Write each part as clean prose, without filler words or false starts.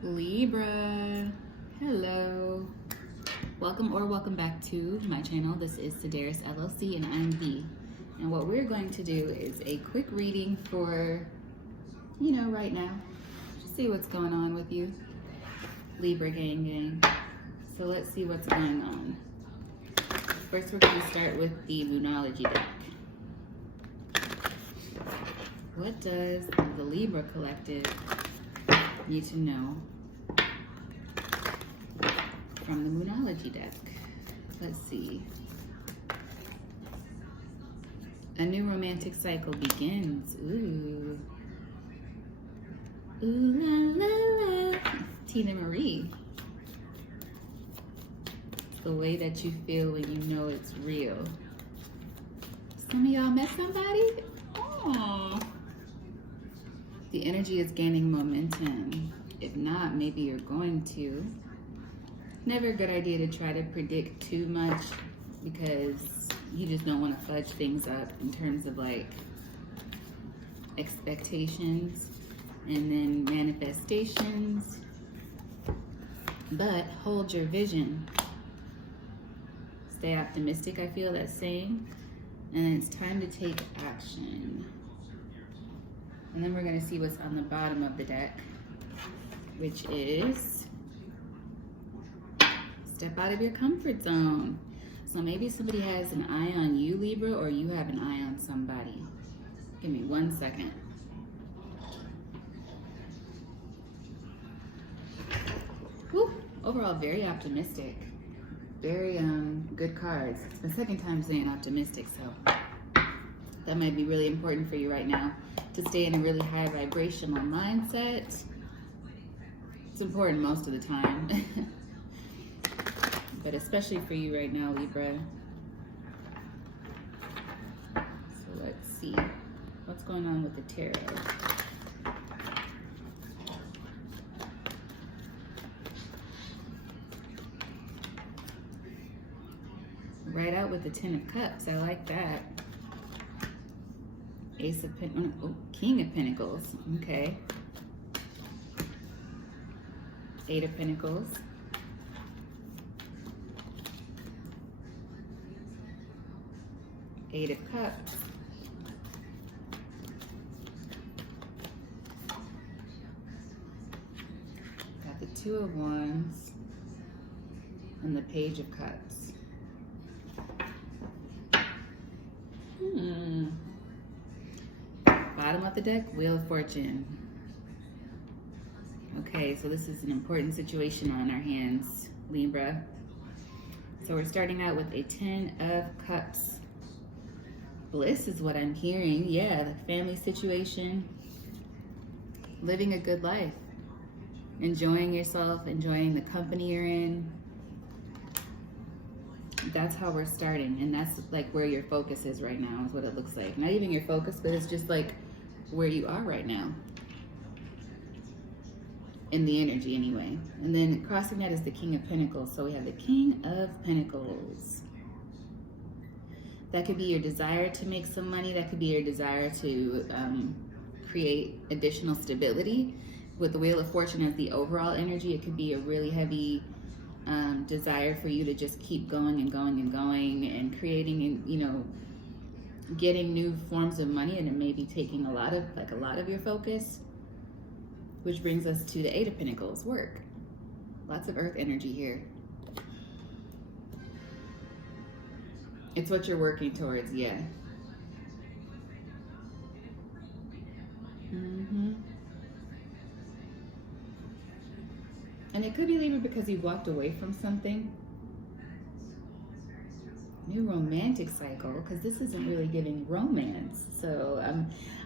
Libra, hello. Welcome back to my channel. This is Sideris LLC and I'm B. And what we're going to do is a quick reading for, right now. Just see what's going on with you. Libra gang. So let's see what's going on. First, we're going to start with the Moonology deck. What does the Libra collective need to know from the Moonology deck? Let's see. A new romantic cycle begins. Ooh. Ooh la la la. Tina Marie. It's the way that you feel when you know it's real. Some of y'all met somebody? Aww. The energy is gaining momentum. If not, maybe you're going to. Never a good idea to try to predict too much because you just don't want to fudge things up in terms of like expectations and then manifestations. But hold your vision. Stay optimistic, I feel that's saying. And it's time to take action. And then we're going to see what's on the bottom of the deck, which is step out of your comfort zone. So maybe somebody has an eye on you, Libra, or you have an eye on somebody. Give me 1 second. Whew. Overall, very optimistic. Very good cards. It's my second time saying optimistic, so that might be really important for you right now. To stay in a really high vibrational mindset. It's important most of the time. But especially for you right now, Libra. So let's see. What's going on with the tarot? Right out with the Ten of Cups. I like that. Ace of Pentacles, oh, King of Pentacles, okay. Eight of Pentacles. Eight of Cups. Got the Two of Wands and the Page of Cups. Bottom of the deck, Wheel of Fortune. Okay, so this is an important situation on our hands, Libra. So we're starting out with a Ten of Cups. Bliss is what I'm hearing. Yeah, the family situation. Living a good life. Enjoying yourself, enjoying the company you're in. That's how we're starting, and that's like where your focus is right now, is what it looks like. Not even your focus, but it's just like where you are right now. In the energy anyway. And then crossing that is the King of Pentacles. So we have the King of Pentacles. That could be your desire to make some money. That could be your desire to create additional stability. With the Wheel of Fortune as the overall energy, it could be a really heavy desire for you to just keep going and going and going and creating and, getting new forms of money, and it may be taking a lot of your focus, which brings us to the Eight of Pentacles, work. Lots of earth energy here. It's what you're working towards, yeah. And it could be Libra because you walked away from something. New romantic cycle, because this isn't really giving romance. So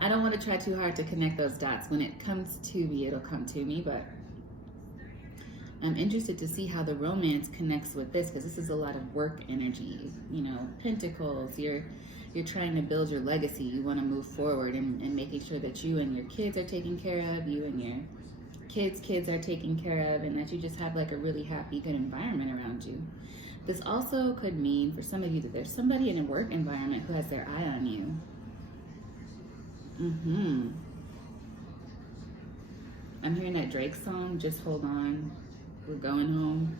I don't want to try too hard to connect those dots. When it comes to me, it'll come to me, but I'm interested to see how the romance connects with this, because this is a lot of work energy. Pentacles, you're trying to build your legacy. You want to move forward and making sure that you and your kids are taken care of, you and your kids are taken care of, and that you just have like a really happy, good environment around you. This also could mean for some of you that there's somebody in a work environment who has their eye on you. I'm hearing that Drake song, Just Hold On, We're Going Home.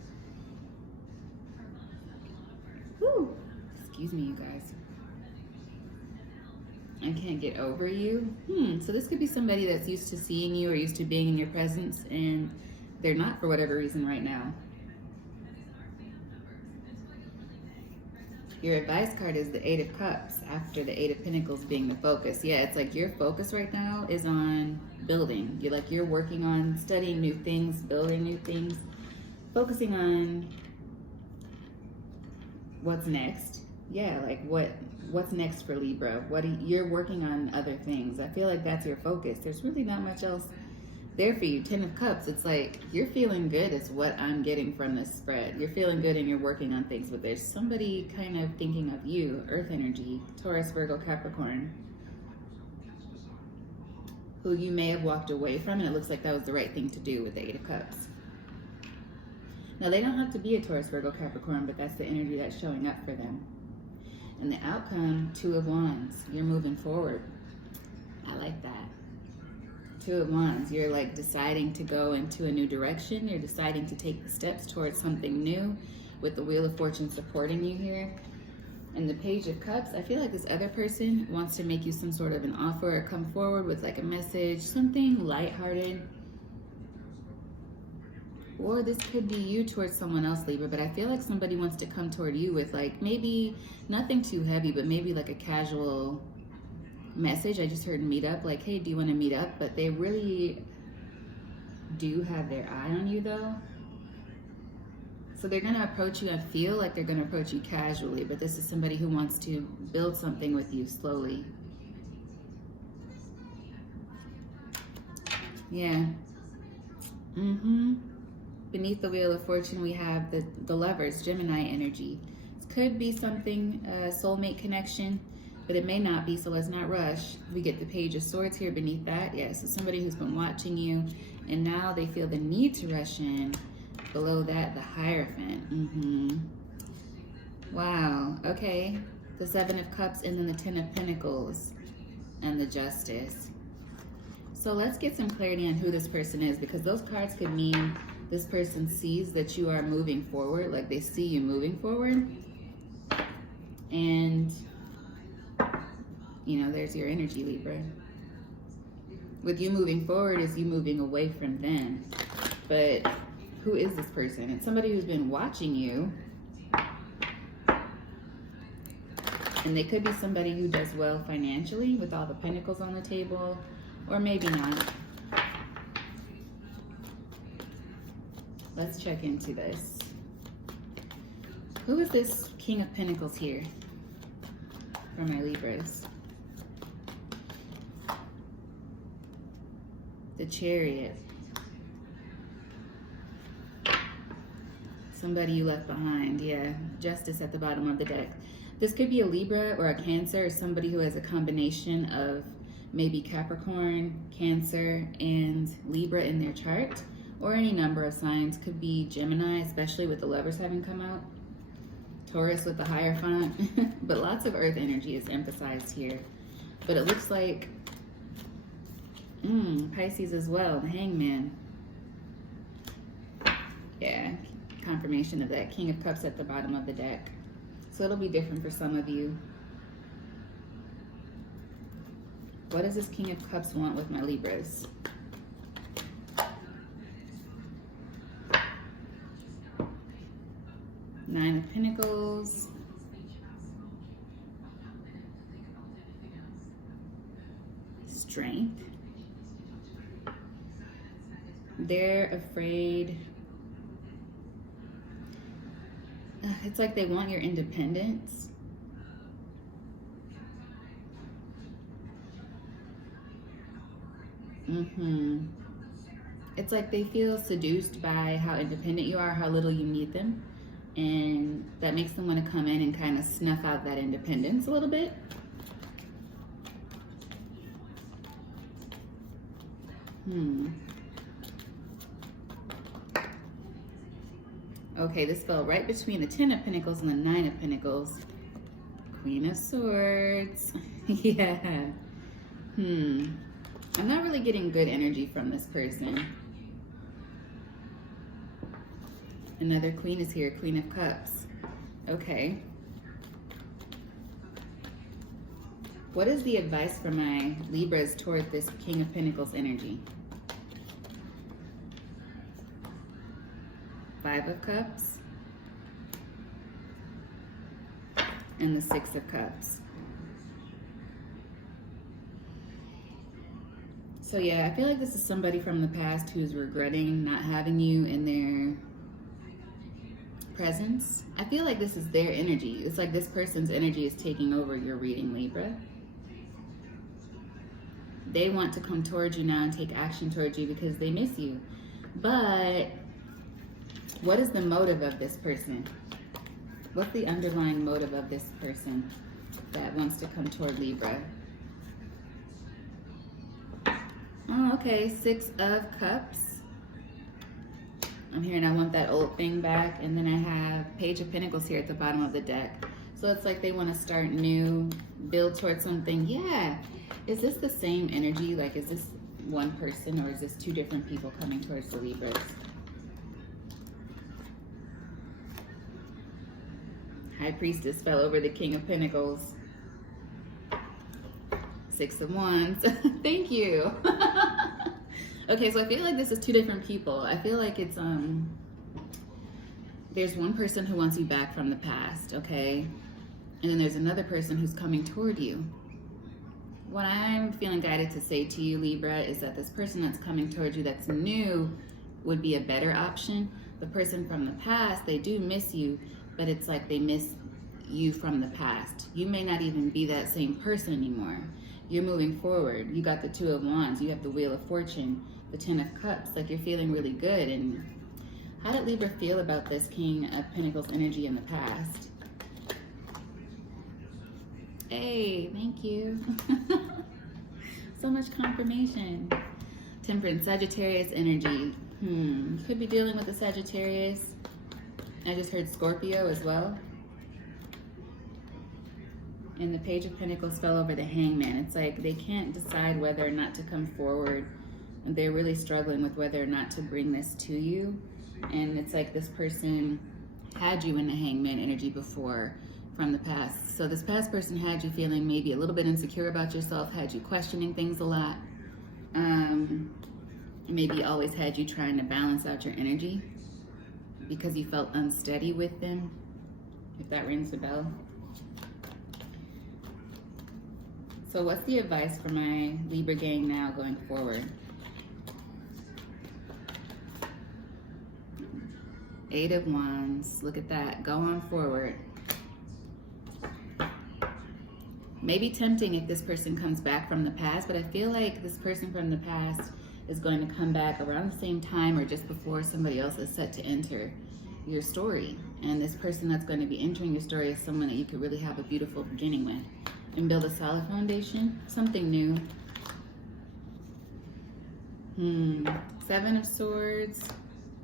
Woo! Excuse me, you guys. I can't get over you. So this could be somebody that's used to seeing you or used to being in your presence, and they're not for whatever reason right now. Your advice card is the Eight of Cups after the Eight of Pentacles being the focus. Yeah, it's like your focus right now is on building. You're working on studying new things, building new things, focusing on what's next. Yeah, like what's next for Libra? You're working on other things. I feel like that's your focus. There's really not much else there for you. 10 of Cups, it's like you're feeling good is what I'm getting from this spread. You're feeling good and you're working on things, but there's somebody kind of thinking of you, Earth energy, Taurus, Virgo, Capricorn, who you may have walked away from, and it looks like that was the right thing to do with the Eight of Cups. Now, they don't have to be a Taurus, Virgo, Capricorn, but that's the energy that's showing up for them. And the outcome, Two of Wands, you're moving forward. I like that. Two of Wands, you're like deciding to go into a new direction. You're deciding to take the steps towards something new with the Wheel of Fortune supporting you here. And the Page of Cups, I feel like this other person wants to make you some sort of an offer or come forward with like a message, something lighthearted. Or this could be you towards someone else, Libra, but I feel like somebody wants to come toward you with like maybe nothing too heavy, but maybe like a casual message. I just heard meet up, like, hey, do you want to meet up? But they really do have their eye on you though. So they're going to approach you. I feel like they're going to approach you casually, but this is somebody who wants to build something with you slowly. Yeah. Beneath the Wheel of Fortune, we have the Lovers, Gemini energy. This could be something, soulmate connection, but it may not be, so let's not rush. We get the Page of Swords here beneath that. Yes, it's somebody who's been watching you, and now they feel the need to rush in. Below that, the Hierophant. Wow, okay. The Seven of Cups, and then the Ten of Pentacles, and the Justice. So let's get some clarity on who this person is, because those cards could mean this person sees that you are moving forward, like they see you moving forward. And, you know, there's your energy, Libra. With you moving forward is you moving away from them. But who is this person? It's somebody who's been watching you. And they could be somebody who does well financially with all the pentacles on the table, or maybe not. Let's check into this. Who is this King of Pentacles here for my Libras? The Chariot. Somebody you left behind, yeah. Justice at the bottom of the deck. This could be a Libra or a Cancer, or somebody who has a combination of maybe Capricorn, Cancer, and Libra in their chart, or any number of signs. Could be Gemini, especially with the Lovers having come out. Taurus with the Hierophant, but lots of Earth energy is emphasized here. But it looks like Pisces as well, the Hangman. Yeah, confirmation of that King of Cups at the bottom of the deck. So it'll be different for some of you. What does this King of Cups want with my Libras? Nine of Pentacles. Strength. They're afraid. It's like they want your independence. It's like they feel seduced by how independent you are, how little you need them. And that makes them want to come in and kind of snuff out that independence a little bit. Okay, this fell right between the Ten of Pentacles and the Nine of Pentacles. Queen of Swords. Yeah. I'm not really getting good energy from this person. Another Queen is here, Queen of Cups. Okay. What is the advice for my Libras toward this King of Pentacles energy? 5 of Cups. And the 6 of Cups. So yeah, I feel like this is somebody from the past who's regretting not having you in their presence. I feel like this is their energy. It's like this person's energy is taking over your reading, Libra. They want to come towards you now and take action towards you because they miss you. But what is the motive of this person? What's the underlying motive of this person that wants to come toward Libra? Oh, okay, 6 of Cups. I'm hearing I want that old thing back. And then I have Page of Pentacles here at the bottom of the deck. So it's like they want to start new, build towards something. Yeah. Is this the same energy? Like, is this one person or is this 2 different people coming towards the Libras? High Priestess fell over the King of Pentacles. 6 of Wands. Thank you. Okay, so I feel like this is 2 different people. I feel like it's, there's one person who wants you back from the past, okay? And then there's another person who's coming toward you. What I'm feeling guided to say to you, Libra, is that this person that's coming towards you that's new would be a better option. The person from the past, they do miss you, but it's like they miss you from the past. You may not even be that same person anymore. You're moving forward. You got the 2 of Wands. You have the Wheel of Fortune, the 10 of Cups. Like, you're feeling really good. And how did Libra feel about this King of Pentacles energy in the past? Hey, thank you. So much confirmation. Temperance, Sagittarius energy. Could be dealing with a Sagittarius. I just heard Scorpio as well. And the Page of Pentacles fell over the Hangman. It's like they can't decide whether or not to come forward. And they're really struggling with whether or not to bring this to you. And it's like this person had you in the Hangman energy before from the past. So this past person had you feeling maybe a little bit insecure about yourself, had you questioning things a lot. Maybe always had you trying to balance out your energy because you felt unsteady with them, if that rings a bell. So what's the advice for my Libra gang now going forward? 8 of Wands. Look at that. Go on forward. Maybe tempting if this person comes back from the past, but I feel like this person from the past is going to come back around the same time or just before somebody else is set to enter your story. And this person that's going to be entering your story is someone that you could really have a beautiful beginning with and build a solid foundation, something new. 7 of Swords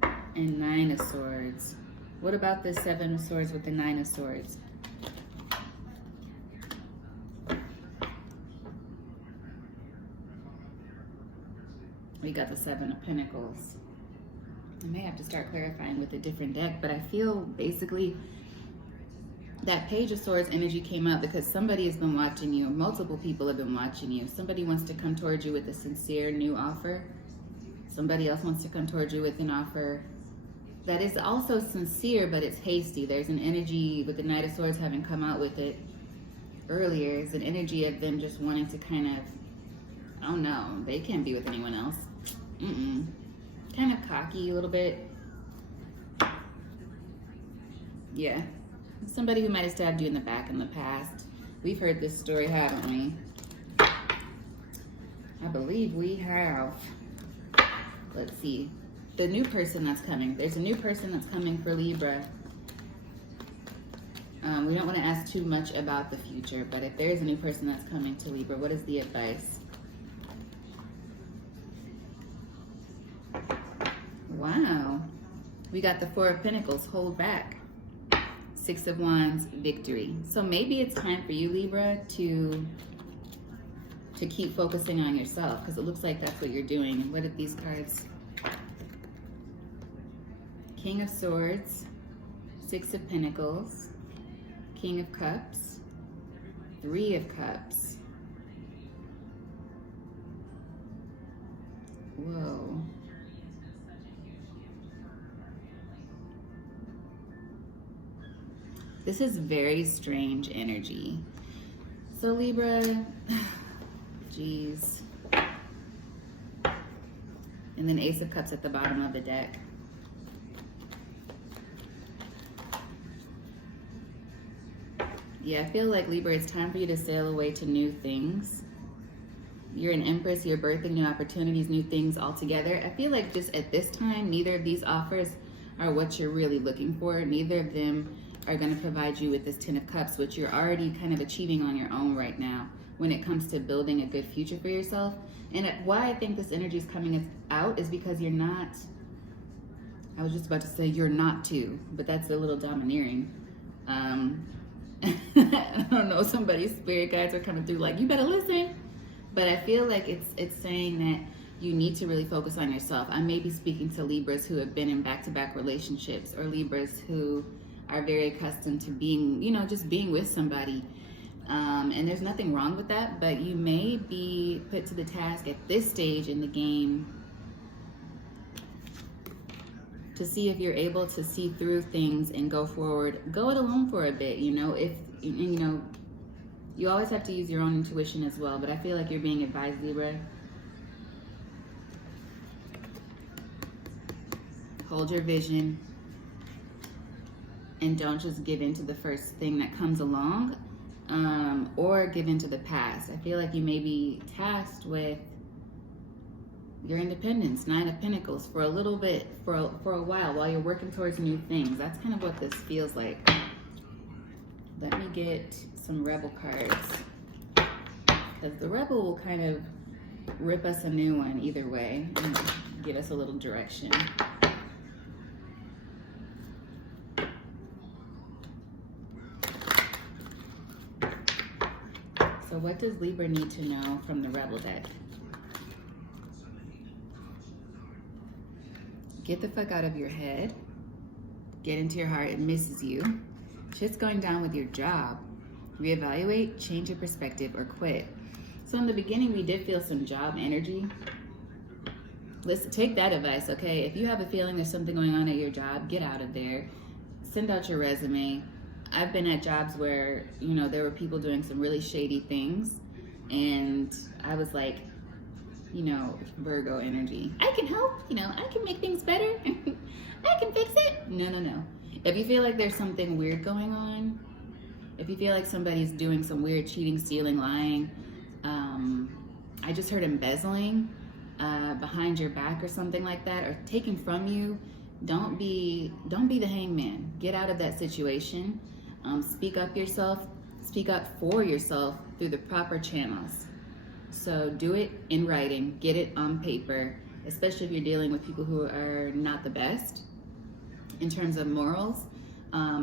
and 9 of Swords. What about this 7 of Swords with the 9 of Swords? We got the 7 of Pentacles. I may have to start clarifying with a different deck, but I feel basically that Page of Swords energy came out because somebody has been watching you. Multiple people have been watching you. Somebody wants to come towards you with a sincere new offer. Somebody else wants to come towards you with an offer that is also sincere, but it's hasty. There's an energy with the Knight of Swords having come out with it earlier. It's an energy of them just wanting to kind of, oh no, they can't be with anyone else. Kind of cocky a little bit. Yeah. Somebody who might have stabbed you in the back in the past. We've heard this story, haven't we? I believe we have. Let's see. The new person that's coming. There's a new person that's coming for Libra. We don't want to ask too much about the future, but if there's a new person that's coming to Libra, what is the advice? Wow. We got the 4 of Pentacles, hold back. 6 of Wands, victory. So maybe it's time for you, Libra, to to keep focusing on yourself, because it looks like that's what you're doing. And what did these cards? King of Swords, Six of Pentacles, King of Cups, Three of Cups. Whoa. This is very strange energy. So Libra, geez. And then Ace of Cups at the bottom of the deck. Yeah, I feel like Libra, it's time for you to sail away to new things. You're an Empress, you're birthing new opportunities, new things altogether. I feel like just at this time, neither of these offers are what you're really looking for. Neither of them are going to provide you with this Ten of Cups, which you're already kind of achieving on your own right now when it comes to building a good future for yourself. And why I think this energy is coming out is because you're not, I was just about to say you're not to, but that's a little domineering. I don't know, somebody's spirit guides are coming through like, you better listen. But I feel like it's saying that you need to really focus on yourself. I may be speaking to Libras who have been in back-to-back relationships, or Libras who are very accustomed to being, you know, just being with somebody. And there's nothing wrong with that, but you may be put to the task at this stage in the game to see if you're able to see through things and go forward. Go it alone for a bit, you know. If, you know, you always have to use your own intuition as well, but I feel like you're being advised, Libra. Hold your vision and don't just give in to the first thing that comes along, or give in to the past. I feel like you may be tasked with your independence, Nine of Pentacles, for a little bit, for a while you're working towards new things. That's kind of what this feels like. Let me get some Rebel cards, because the Rebel will kind of rip us a new one either way and give us a little direction. So what does Libra need to know from the Rebel deck? Get the fuck out of your head. Get into your heart. It misses you. Shit's going down with your job. Reevaluate, change your perspective, or quit. So in the beginning, we did feel some job energy. Listen, take that advice, okay? If you have a feeling there's something going on at your job, get out of there. Send out your resume. I've been at jobs where, you know, there were people doing some really shady things, and I was like, you know, Virgo energy. I can help, you know, I can make things better. I can fix it. No, no, no. If you feel like there's something weird going on, if you feel like somebody's doing some weird cheating, stealing, lying, I just heard embezzling behind your back or something like that, or taking from you, don't be the hangman. Get out of that situation. Speak up for yourself through the proper channels. So do it in writing, get it on paper, especially if you're dealing with people who are not the best in terms of morals.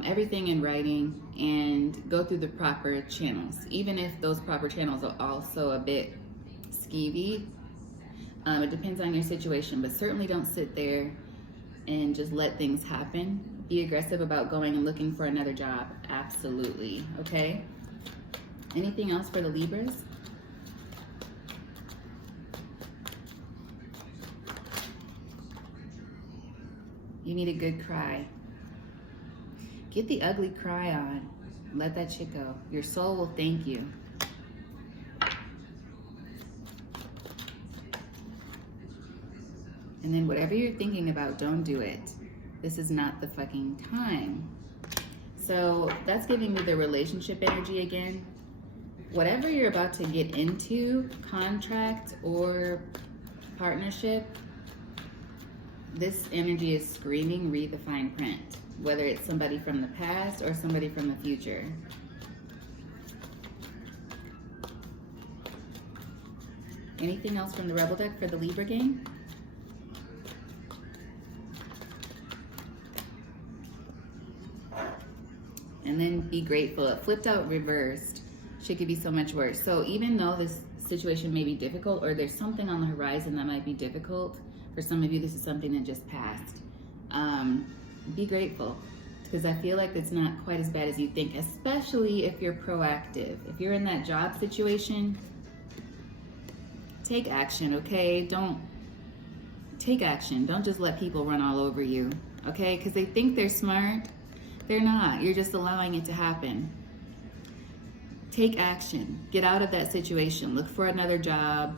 Everything in writing, and go through the proper channels. Even if those proper channels are also a bit skeevy, it depends on your situation, but certainly don't sit there and just let things happen. Be aggressive about going and looking for another job. Absolutely, okay? Anything else for the Libras? You need a good cry. Get the ugly cry on. Let that shit go. Your soul will thank you. And then whatever you're thinking about, don't do it. This is not the fucking time. So that's giving me the relationship energy again. Whatever you're about to get into, contract or partnership, this energy is screaming, read the fine print. Whether it's somebody from the past or somebody from the future. Anything else from the Rebel deck for the Libra game? And then be grateful. It flipped out reversed. Shit could be so much worse. So even though this situation may be difficult, or there's something on the horizon that might be difficult. For some of you, this is something that just passed. Be grateful, because I feel like it's not quite as bad as you think, especially if you're proactive. If you're in that job situation, take action, okay? Take action. Don't just let people run all over you, okay? Because they think they're smart. They're not. You're just allowing it to happen. Take action. Get out of that situation. Look for another job.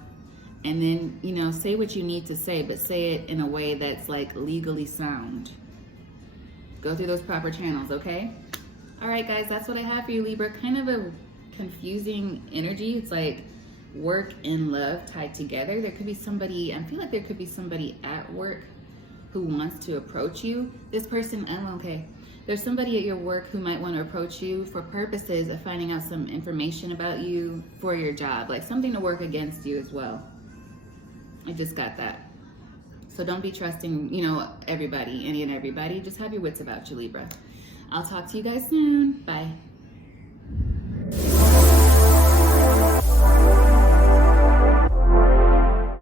And then, you know, say what you need to say, but say it in a way that's like legally sound. Go through those proper channels, okay? All right, guys, that's what I have for you, Libra. Kind of a confusing energy. It's like work and love tied together. There could be somebody, I feel like there could be somebody at work who wants to approach you. This person, oh, okay. There's somebody at your work who might want to approach you for purposes of finding out some information about you for your job, like something to work against you as well. I just got that. So don't be trusting, you know, everybody, any and everybody. Just have your wits about you, Libra. I'll talk to you guys soon. Bye.